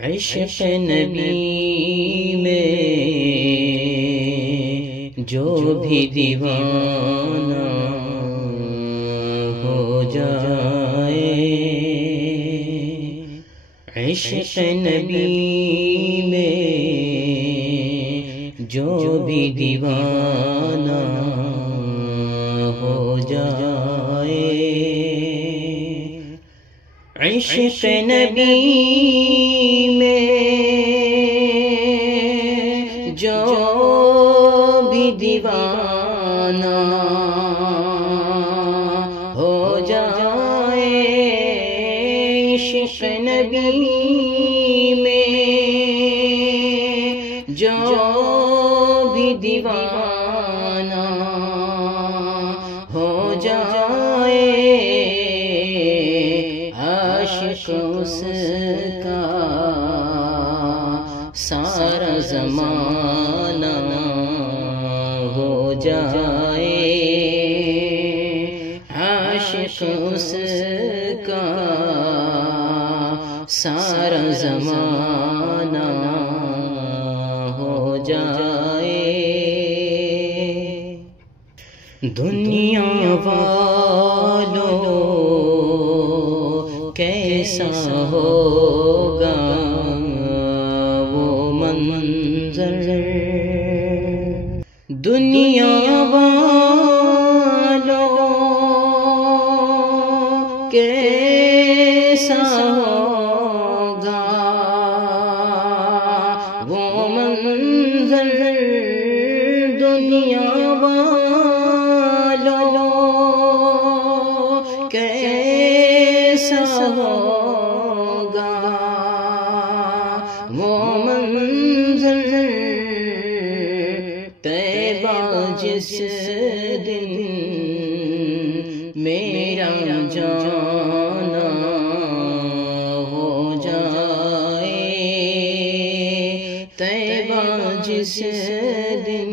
عشق نبی میں جو بھی دیوانہ ہو جائے، عشق نبی میں جو بھی دیوانہ ہو جائے، عشق نبی میں جو بھی دیوانہ ہو جائے، عشق نبی میں جو بھی دیوانہ ہو جائے، عاشق اس کا سارا زمانہ ہو جائے، عاشق اس کا سارا زمانہ ہو جائے۔ دنیا والوں کیسا ہوگا وہ منظر، دنیا والوں کیسا ہوگا وہ منظر، دنیا والوں کیسا ہوگا وہ منظر، طیبہ جس دن میرا جانا ہو جائے، طیبہ جس دن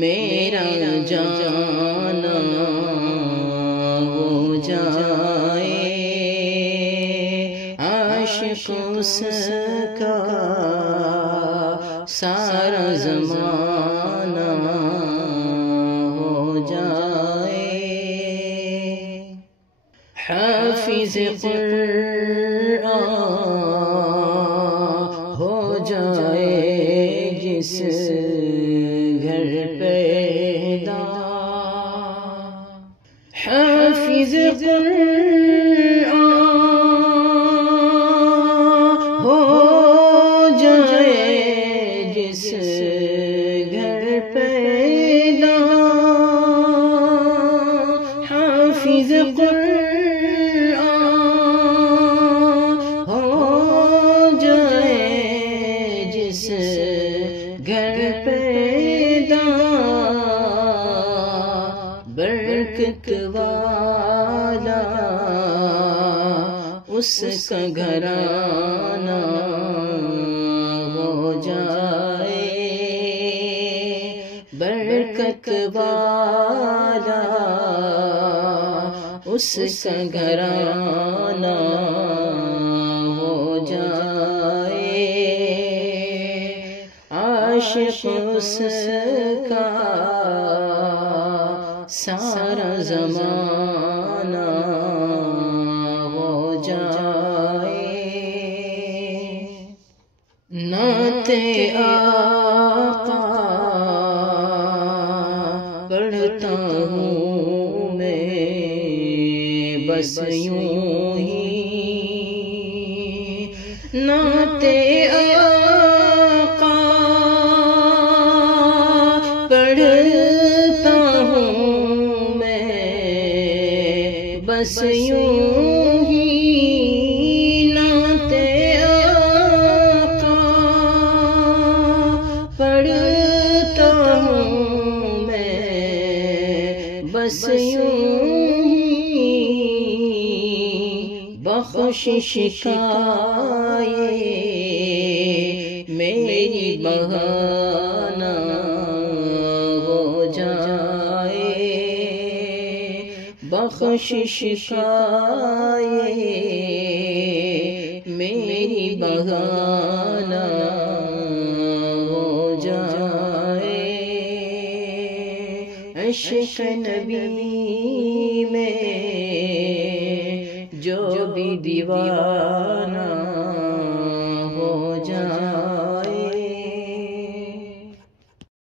میرا جانا ہو جائے، عاشق اس کا سارا زمانہ ہو جائے، حافظ قرآن ہو جائے جس گھر پیدا، حافظ قرآن ہو جائے جس گھر پیدا، حافظ قرآن ہو جائے جس گھر پیدا، برکت والا اس کا گھرانہ ہو جائے، برکت والا اس کا گھرانہ ہو جائے، عاشق اس کا سارا زمانہ ہو جائے، نعت آقا پڑھتا ہوں میں بس یوں ہی، نعت آقا پڑھتا ہوں میں بس یوں ہی، نعت آقا پڑھتا ہوں میں بس یوں ہی، بخشش کائے میری بہانہ ہو جائے، بخشش کائے میری بہانہ ہو جائے، عشق نبی میں جو بھی دیوانہ